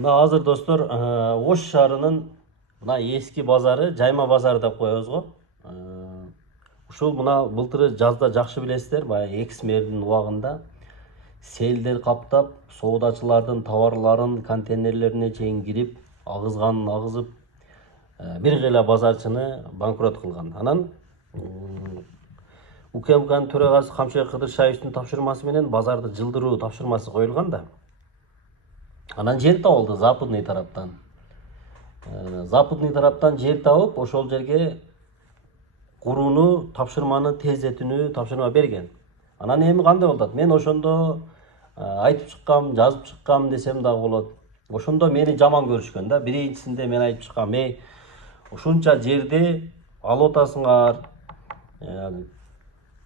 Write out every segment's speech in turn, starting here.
Мына азыр достор, Ош шаарынын мына эски базары, жайма базары деп коебуз го. Ушул мына былтыры жазда жакшы билесиздер, баягы экс мэрдин убагында селдер каптап, соодачылардын товарларын контейнерлерине чейин кирип, агызганын агызып, бир кыйла базарчыны банкрот кылган. Анан УКМКнын төрагасы Камчыбек Кыдыршаевдин тапшырмасы менен базарды жылдыруу тапшырмасы коюлган да. Анан жер табылды Западный тараптан. Западный тараптан жер табып, ошол жерге курууну, тапшырманы тездетүүнү тапшырма берген. Анан эми кандай болот? Мен ошондо айтып чыккам, жазып чыккам десем дагы болот. Ошондо мени жаман көрүшкөн да. Биринчисинде мен айтып чыккам, ушунча жерди алып атасыңар,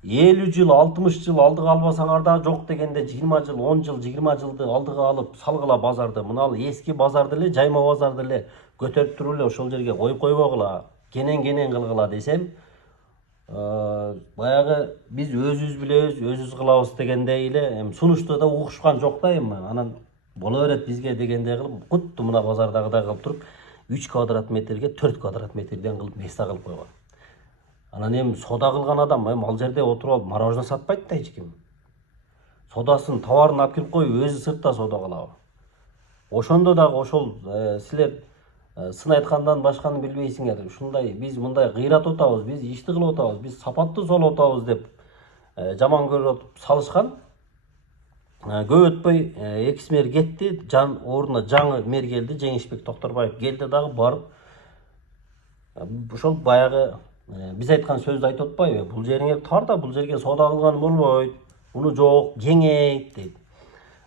50 жыл, 60 жыл алдыга албасаңар да жок дегенде 20 жыл, 10 жыл, 20 жылды алдыга алып салгыла базарды. Мына эски базарды эле, жайма базарды эле көтөрүп туруп эле ошол жерге коюп койбогула, кенен кылгыла десем, баягы биз өзүбүз билебиз, өзүбүз кылабыз дегендей эле, эми сунушту да угушкан жок да эми. Анан боло берет бизге дегендей кылып, кутту мына базардагыдай кылып туруп 3 квадрат метрге 4 квадрат метрден кылып места кылып койгон. Анан эми сода кылган адам ал жерде отуруп алып мороженое сатпайт да эч ким. Содасын, товарын алып келип коюп, өзү сыртта сода кылабы. Ошондо дагы ошол силер сын айткандан башканы билбейсиңер. Ушундай биз мындай кыйратып атабыз, биз ишти кылып атабыз, биз сапаттуу солуп атабыз деп жаман көрүп салышкан. Көп өтпөй экс мэр кетти, ордуна жаңы мэр келди, Жеңишбек Токторбаев келди дагы барып ошол баягы биз айткан сөздү айтып атпайбы? Бул жериңер тар да, бул жерге сода кылган болбойт. Уну жок, кеңейт дейт.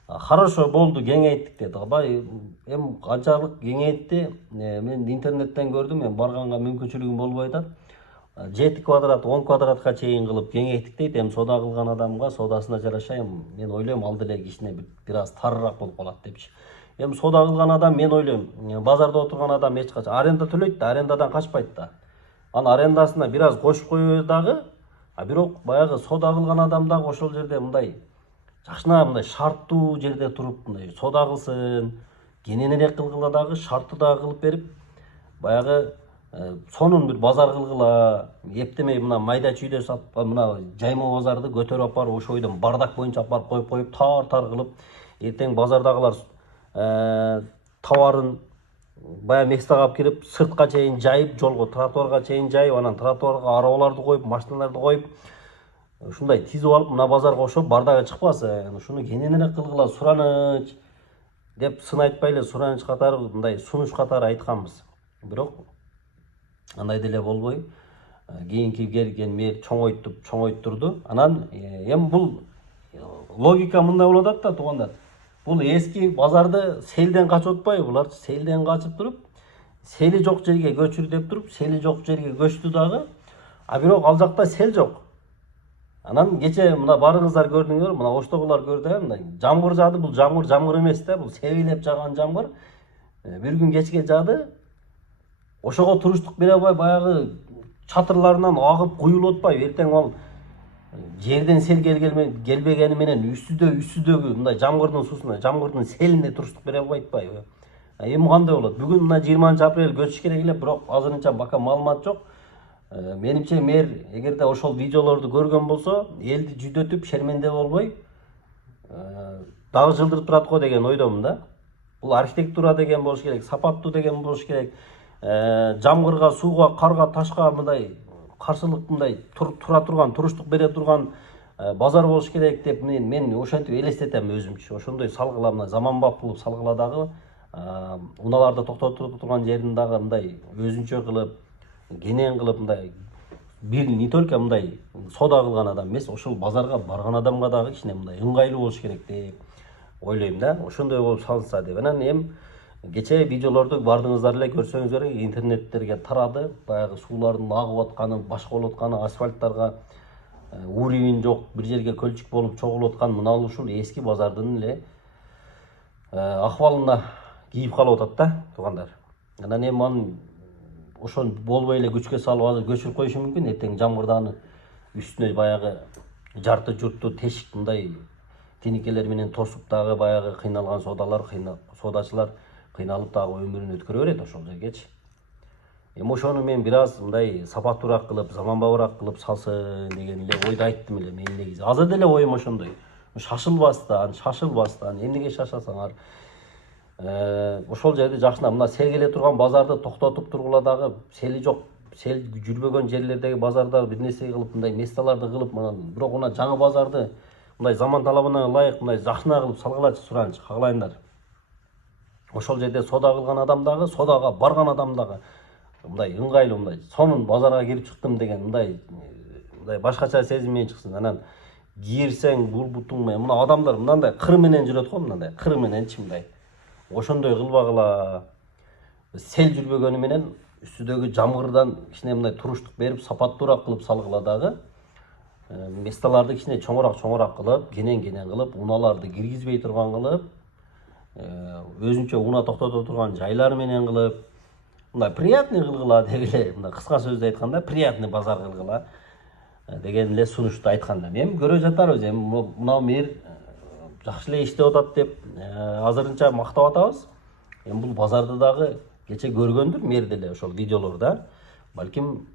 Хорошо болду, кеңейттик деди. Эми канчалык кеңейтти? Мен интернеттен көрдүм, мен барганга мүмкүнчүлүгүм болбой атат. 7 квадрат, 10 квадратка чейин кылып кеңейттик дейт. Эми сода кылган адамга содасына жараша, мен ойлойм ал деле кичине бир аз тарыраак болуп калат депчи. Эми сода кылган адам, мен ойлойм, базарда отурган адам эч качан аренда төлөйт да, арендадан качпайт да. Анын арендасына бир аз кошуп коюу дагы, бирок баягы сода кылган адам дагы ошол жерде мындай жакшына мындай шарттуу жерде туруп мындай сода кылсын, кененирээк кылгыла дагы, шарттуу дагы кылып берип, баягы сонун бир базар кылгыла, эптемей мына майда чүйдө сатып, мына жайма базарды көтөрүп алып барып ошол бойдон бардак боюнча алып барып коюп, тар кылып, эртең базардагылар товарын баягы местага алып кирип, сыртка чейин жайып, жолго, тротуарга чейин жайып, анан тротуарга арабаларды коюп, машиналарды коюп, ушундай тизип алып, мына базарга ошо бардагы чыкпасын, ушуну кененирээк кылгыла, сураныч деп сын айтпай эле сураныч катары, мындай сунуш катары айтканбыз. Бирок андай деле болбой, кийинки келген мэр чоңойттурду. Анан эми бул логика мындай болуп атат да, туугандар. Бул эски базарды селден качып атпайбы? Булар селден качып туруп, сели жок жерге көчүр деп туруп, сели жок жерге көчтү дагы. Бирок ал жакта сел жок. Анан кече мына барыңыздар көрдүңөр, мына Оштогулар көрдү, мындай жамгыр жаады. Бул жамгыр эмес да, бул себейлеп жааган жамгыр. Бир күн кечке жаады. Ошого туруштук бере албай, баягы чатырларынан агып куюлуп атпайбы? Эртең ал жерден сел келбегени менен үстүдөгү мындай жамгырдын суусуна, жамгырдын селине туруштук бере албай атпайбы? Эми кандай болот? Бүгүн мына 20-апрель көчүш керек эле, бирок азырынча бака маалымат жок. Менимче мэр эгерде ошол видеолорду көргөн болсо, элди жүдөтүп, шерменде болбой дагы жылдырып турат го деген ойдомун да. Бул архитектура деген болуш керек, сапаттуу деген болуш керек. Жамгырга, сууга, карга, ташка мындай каршылык мындай тура турган, туруштук бере турган базар болуш керек деп мен ошентип элестетем өзүмчү. Ошондой салгыла, мына заманбап кылып салгыла дагы, унааларды токтотуп турган жерин дагы мындай өзүнчө кылып, кенен кылып, мындай бир не только мындай сода кылган адам эмес, ошол базарга барган адамга дагы кичине мындай ыңгайлуу болуш керек деп ойлойм да. Ошондой болуп салынса деп. Анан эми кече видеолорду бардыңыздар эле көрсөңүздөр, интернеттерге тарады. Баягы суулардын агып атканы, башка болуп атканы, асфальттарга уровень жок, бир жерге көлчүк болуп чогулуп аткан мына ушул эски базардын эле акыбалына кийип калып атат да, туугандар. Анан эми анын ошону болбой эле күчкө салып азыр көчүрүп коюшу мүмкүн. Эртең жамгырдааны үстүнө баягы жарты журтту тешик мындай тинекелер менен тосуп дагы баягы кыйналган содачылар кыйналып дагы өмүрүн өткөрө берет ошол жергечи. Эми ошону мен бир аз мындай сапаттуураак кылып, заманбабыраак кылып салсын деген эле ойду айттым эле мен негизи. Азыр деле оюм ошондой. Шашылбастан, эмнеге шашасаңар. Ошол жерде жакшына мына сел келе турган базарды токтотуп тургула дагы сели жок, сел жүрбөгөн жерлердеги базарда бир нерсе кылып, мындай месталарды кылып, бирок мына жаңы базарды мындай заман талабына ылайык мындай жакшына кылып салгылачы суранчы, кагалайындар. Ошол жерде сода кылган адам дагы, содага барган адам дагы мындай ыңгайлуу мындай сонун базарга кирип чыктым деген мындай башкача сезим менен чыксын. Анан кийирсең бурбутуң менен мына адамдар мындай кыр менен жүрөт го, мындай кыр мененчи мындай. Ошондой кылбагыла. Сел жүрбөгөнү менен үстүдөгү жамгырдан кичине мындай туруштук берип сапаттуураак кылып салгыла дагы. Месталарды кичине чоңураак кылып, кенен кылып, унааларды киргизбей турган кылып, өзүнчө уна токтото турган жайлар менен кылып, мындай приятный кылгыла деп эле, мындай кыска сөздү айтканда, приятный базар кылгыла деген эле сунушту айтканда. Эми көрө жатарбыз, эми мына мэр жакшы эле иштеп атат деп азырынча мактап атабыз. Эми бул базарды дагы кече көргөндүр мэр деле ошол видеолордо. Балким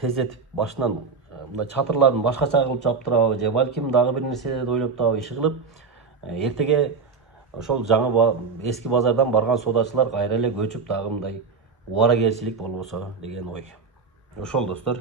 тездетип башынан мындай чатырларын башкача кылып жаптырабы, же балким дагы бир нерселерди ойлоп табы иши кылып, эртеге ошол жаңы эски базардан барган содачылар кайра эле көчүп дагы мындай убаракерчилик болбосо деген ой. Ошол достор.